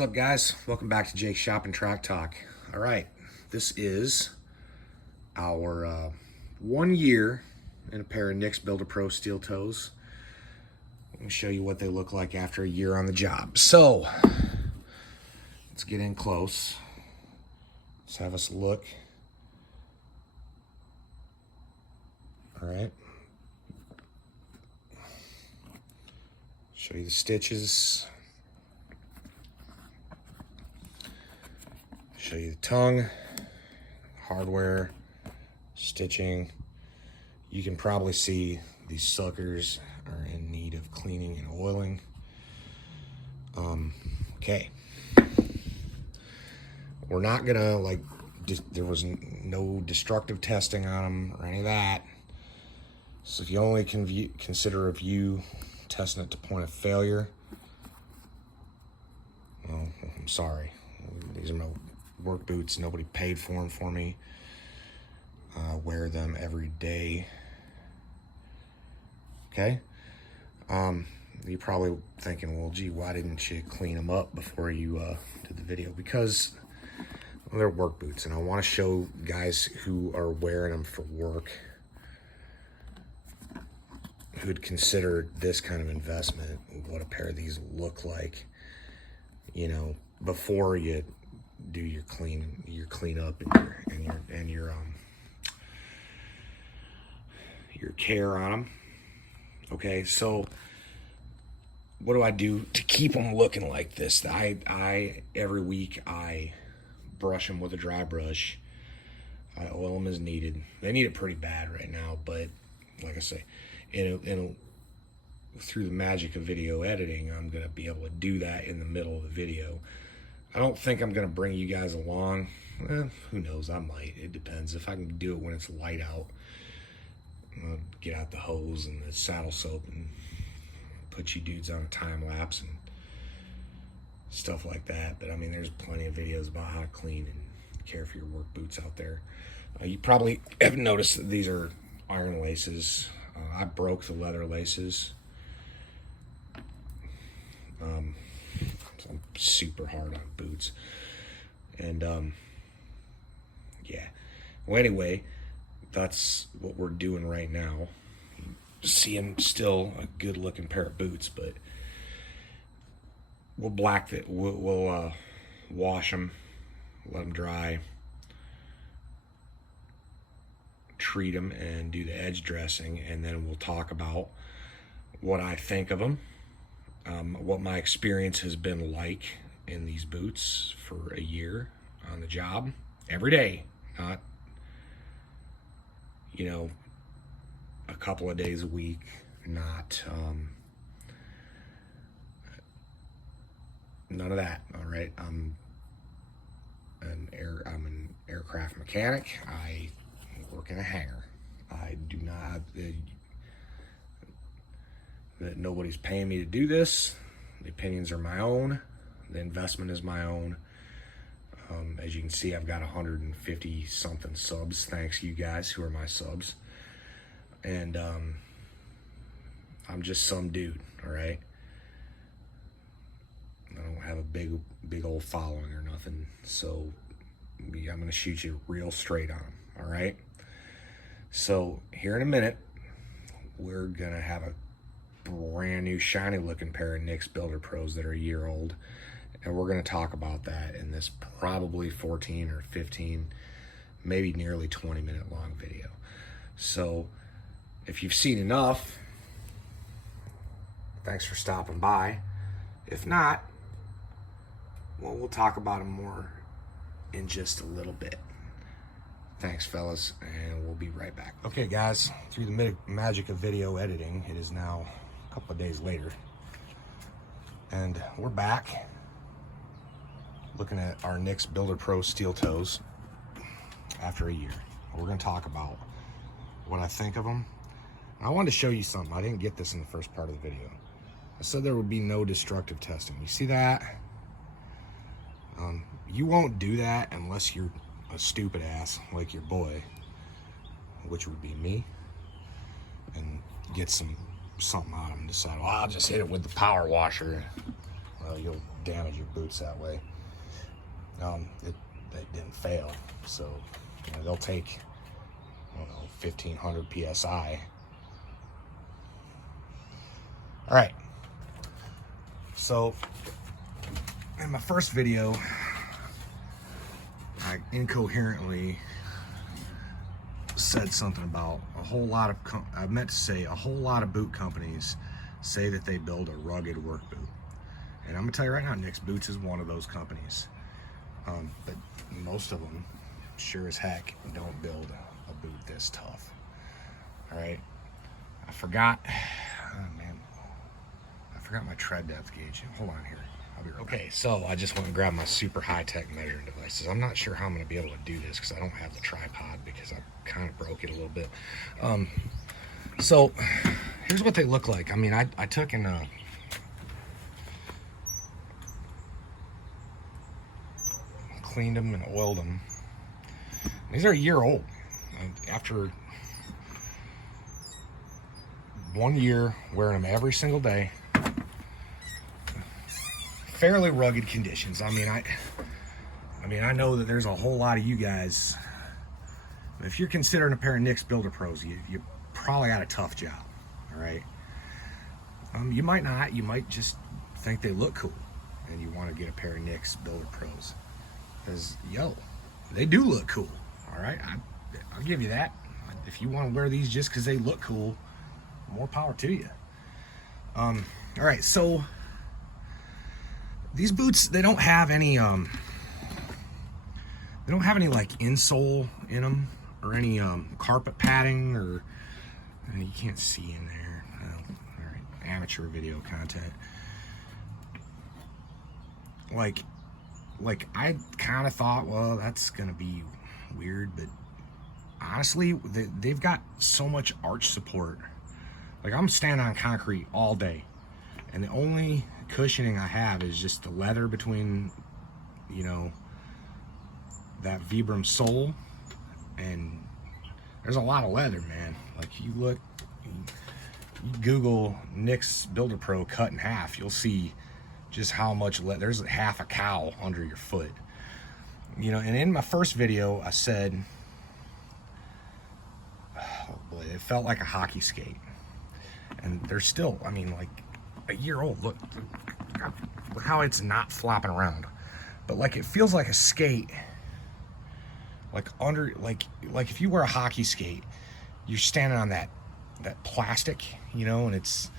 What's up, guys? Welcome back to Jake's Shop and Track Talk. All right, this is our 1 year in a pair of Nix Builder Pro steel toes. Let me show you what they look like after a year on the job. So let's get in close. Let's have us look. All right. Show you the stitches. Show you the tongue, hardware, stitching. You can probably see these suckers are in need of cleaning and oiling. Okay. We're not gonna there was no destructive testing on them or any of that. So if you only consider a view testing it to point of failure, well, I'm sorry. These are my work boots. Nobody paid for them for me. Wear them every day. Okay. You're probably thinking, well, gee, why didn't you clean them up before you did the video? Because they're work boots, and I want to show guys who are wearing them for work who'd consider this kind of investment what a pair of these look like, you know, before you do your cleanup and your care on them. Okay, so what do I do to keep them looking like this? I every week I brush them with a dry brush. I oil them as needed. They need it pretty bad right now, but like I say, through the magic of video editing, I'm gonna be able to do that in the middle of the video. I don't think I'm gonna bring you guys along. Well, who knows? I might. It depends. If I can do it when it's light out, I'll get out the hose and the saddle soap and put you dudes on a time lapse and stuff like that. But I mean, there's plenty of videos about how to clean and care for your work boots out there. You probably have noticed that these are iron laces. I broke the leather laces. I'm super hard on boots. And yeah. Well, anyway, that's what we're doing right now. You see them, still a good looking pair of boots, but we'll we'll wash them, let them dry, treat them, and do the edge dressing, and then we'll talk about what I think of them, what my experience has been like in these boots for a year on the job, every day, not, you know, a couple of days a week, not none of that. All right, I'm an aircraft mechanic. I work in a hangar. I do not that nobody's paying me to do this. The opinions are my own. The investment is my own. As you can see, I've got 150 something subs. Thanks you guys who are my subs. And I'm just some dude, all right? I don't have a big old following or nothing. So I'm going to shoot you real straight on them, all right? So here in a minute, we're going to have a brand new shiny looking pair of Nix Builder Pros that are a year old. And we're going to talk about that in this probably 14 or 15, maybe nearly 20-minute long video. So if you've seen enough, thanks for stopping by. If not, well, we'll talk about them more in just a little bit. Thanks, fellas, and we'll be right back. Okay, guys, through the magic of video editing, it is now a couple of days later, and we're back looking at our Nix Builder Pro steel toes after a year. We're going to talk about what I think of them. And I wanted to show you something. I didn't get this in the first part of the video. I said there would be no destructive testing. You see that? You won't do that unless you're a stupid ass like your boy, which would be me, and get something out of him and decide, well, I'll just hit it with the power washer. Well, you'll damage your boots that way. They didn't fail, so you know, they'll take, I don't know, 1500 psi. All right, so in my first video I incoherently said something about a whole lot of I meant to say a whole lot of boot companies say that they build a rugged work boot, and I'm gonna tell you right now, Nick's Boots is one of those companies. But most of them, sure as heck, don't build a boot this tough. All right, I forgot. Oh man, I forgot my tread depth gauge. Hold on here. I'll be right back. Okay, so I just went and grabbed my super high-tech measuring devices. I'm not sure how I'm going to be able to do this because I don't have the tripod because I kind of broke it a little bit. So here's what they look like. I mean, I took and cleaned them and oiled them. These are a year old. After 1 year wearing them every single day, fairly rugged conditions. I mean, I know that there's a whole lot of you guys, if you're considering a pair of Nick's Builder Pros, you probably got a tough job. All right. You might not. You might just think they look cool, and you want to get a pair of Nick's Builder Pros. Because, yo, they do look cool, all right? I'll give you that. If you want to wear these just because they look cool, more power to you. All right, so these boots, they don't have any like insole in them or any carpet padding, or you can't see in there. All right, amateur video content. Like I kind of thought, well, that's gonna be weird, but honestly, they've got so much arch support. Like, I'm standing on concrete all day, and the only cushioning I have is just the leather between, you know, that Vibram sole, and there's a lot of leather, man. Like, you Google Nick's Builder Pro cut in half, you'll see just how much there's half a cow under your foot, you know. And in my first video I said, oh boy, it felt like a hockey skate, and they're still, I mean, like a year old. Look how it's not flopping around, but like it feels like a skate, like under, like if you wear a hockey skate, you're standing on that plastic, you know, and it's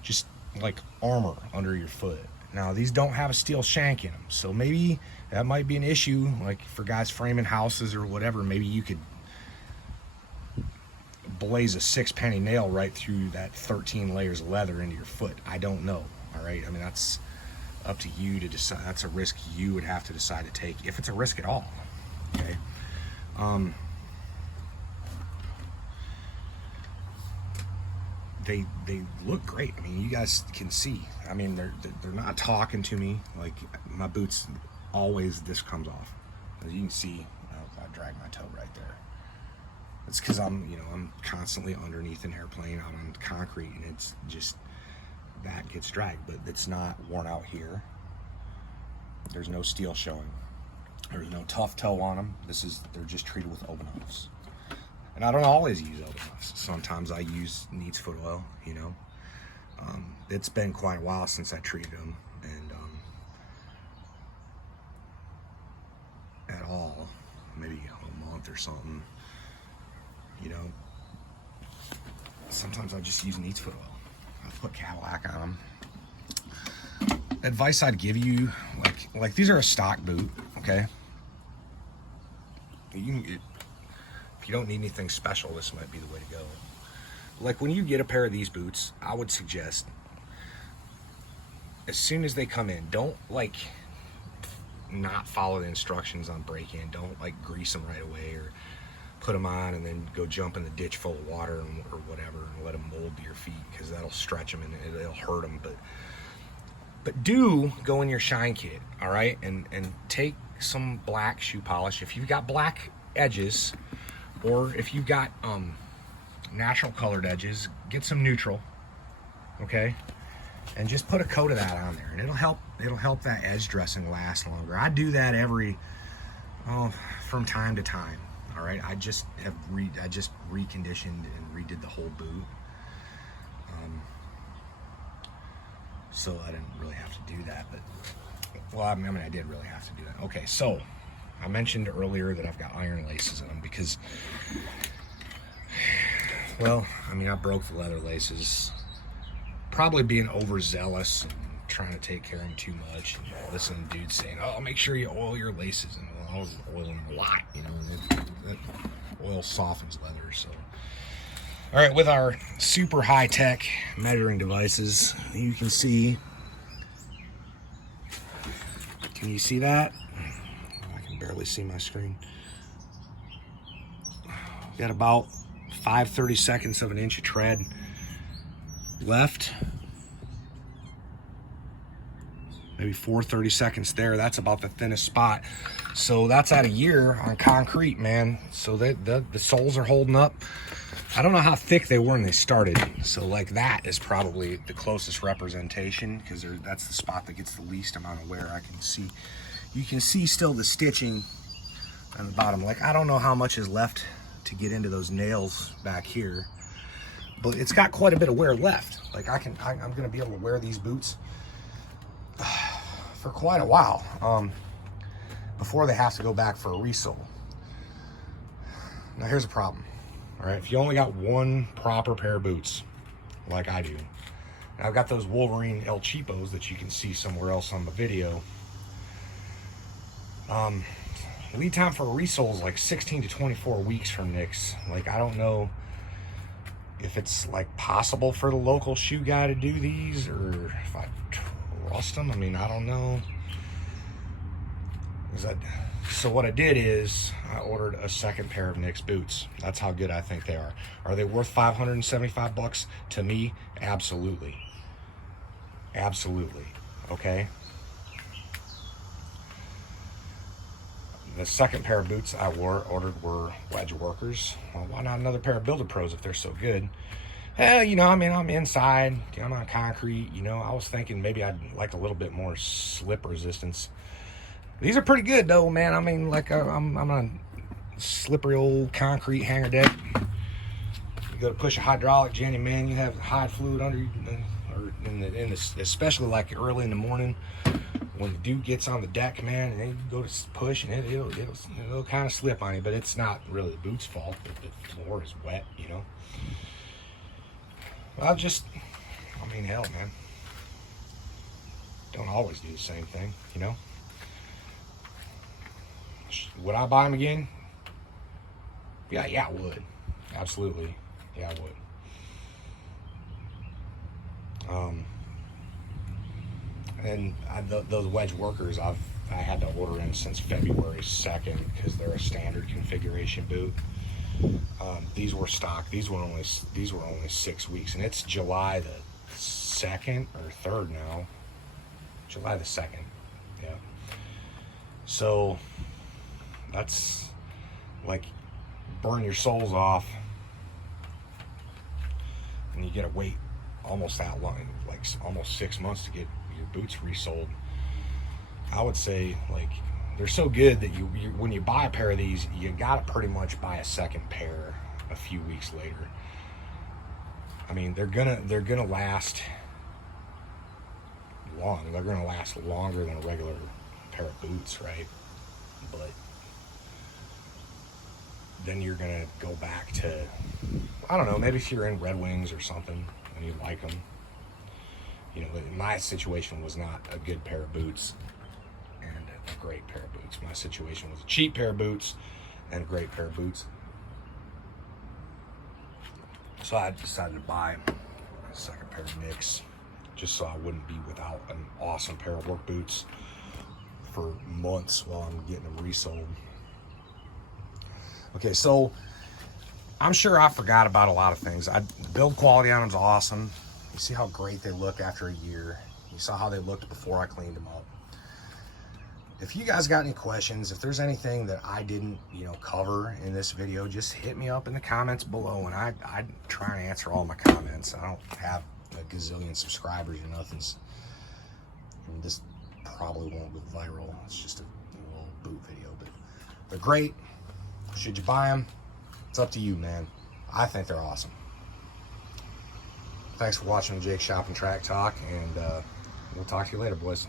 just like armor under your foot. Now, these don't have a steel shank in them, so maybe that might be an issue, like for guys framing houses or whatever. Maybe you could blaze a 6-penny nail right through that 13 layers of leather into your foot. I don't know, all right? I mean, that's up to you to decide. That's a risk you would have to decide to take, if it's a risk at all, okay? They look great. I mean, you guys can see. I mean, they're not talking to me. Like, my boots, always this comes off. As you can see, I drag my toe right there. It's because I'm constantly underneath an airplane out on concrete, and it's just, that gets dragged, but it's not worn out here. There's no steel showing. There's no tough toe on them. They're just treated with Obenovs. And I don't always use Obenovs. Sometimes I use Neats foot oil, you know. It's been quite a while since I treated them, and at all, maybe a month or something, you know. Sometimes I just use Neats foot oil. I put Cadillac on them. Advice I'd give you, like these are a stock boot, okay? If you don't need anything special, this might be the way to go. Like, when you get a pair of these boots, I would suggest, as soon as they come in, don't like not follow the instructions on break-in. Don't like grease them right away or put them on and then go jump in the ditch full of water or whatever and let them mold to your feet, because that'll stretch them and it'll hurt them. But do go in your shine kit, all right, and take some black shoe polish. If you've got black edges, or if you've got natural colored edges, get some neutral, okay? and just put a coat of that on there, and it'll help that edge dressing last longer. I do that from time to time. All right, I just reconditioned and redid the whole boot, so I didn't really have to do that. But well, I mean, I did really have to do that. Okay, so I mentioned earlier that I've got iron laces in them because, well, I mean, I broke the leather laces, probably being overzealous and trying to take care of them too much, and listening to dudes saying, "Oh, make sure you oil your laces," and I was oiling a lot, you know. Oil softens leather. So, all right, with our super high-tech measuring devices, you can see. Can you see that? I can barely see my screen. Got about 5/32 of an inch of tread left. Maybe 4/32 there. That's about the thinnest spot. So that's at a year on concrete, man. So the soles are holding up. I don't know how thick they were when they started. So like that is probably the closest representation, because that's the spot that gets the least amount of wear. I can see, you can see still the stitching on the bottom. Like I don't know how much is left to get into those nails back here, but it's got quite a bit of wear left. Like I'm gonna be able to wear these boots for quite a while before they have to go back for a resole. Now here's a problem. All right, if you only got one proper pair of boots, like I do, and I've got those Wolverine El Cheapos that you can see somewhere else on the video. Lead time for a resole is like 16 to 24 weeks from NICS. Like I don't know if it's like possible for the local shoe guy to do these, or if I trust them. I mean, I don't know. So what I did is I ordered a second pair of NICS boots. That's how good I think they are. Are they worth $575 to me? Absolutely. Absolutely. Okay. The second pair of boots I ordered were Wedge Workers. Well, why not another pair of Builder Pros if they're so good? Hell, you know, I mean, I'm inside, I'm on concrete, you know, I was thinking maybe I'd like a little bit more slip resistance. These are pretty good though, man. I mean, like I'm on slippery old concrete hanger deck. You go to push a hydraulic, Jenny, man, you have hide fluid under you, or especially like early in the morning when the dude gets on the deck, man, and then you go to push and it'll kind of slip on you, but it's not really the boot's fault. The floor is wet, you know. Well, I mean, hell, man. Don't always do the same thing, you know. Would I buy them again? Yeah, I would. Absolutely. Yeah, I would. And those Wedge Workers, I had to order in since February 2nd because they're a standard configuration boot. These were stock. These were only 6 weeks, and it's July the 2nd or 3rd now. July the 2nd. Yeah. So that's like burn your soles off, and you get to wait almost that long, like almost 6 months to get your boots resoled. I would say, like, they're so good that you when you buy a pair of these, you gotta pretty much buy a second pair a few weeks later. I mean, they're gonna last long. They're gonna last longer than a regular pair of boots, right? But then you're gonna go back to, I don't know, maybe if you're in Red Wings or something and you like them. You know, my situation was not a good pair of boots and a great pair of boots. My situation was a cheap pair of boots and a great pair of boots. So I decided to buy a second pair of NICS just so I wouldn't be without an awesome pair of work boots for months while I'm getting them resold. Okay, so I'm sure I forgot about a lot of things. Build quality on them is awesome. You see how great they look after a year. You saw how they looked before I cleaned them up. If you guys got any questions, if there's anything that I didn't, cover in this video, just hit me up in the comments below, and I try and answer all my comments. I don't have a gazillion subscribers or nothing's. And this probably won't go viral. It's just a little boot video, but they're great. Should you buy them? It's up to you, man. I think they're awesome. Thanks for watching the Jake Shop and Track Talk, and we'll talk to you later, boys.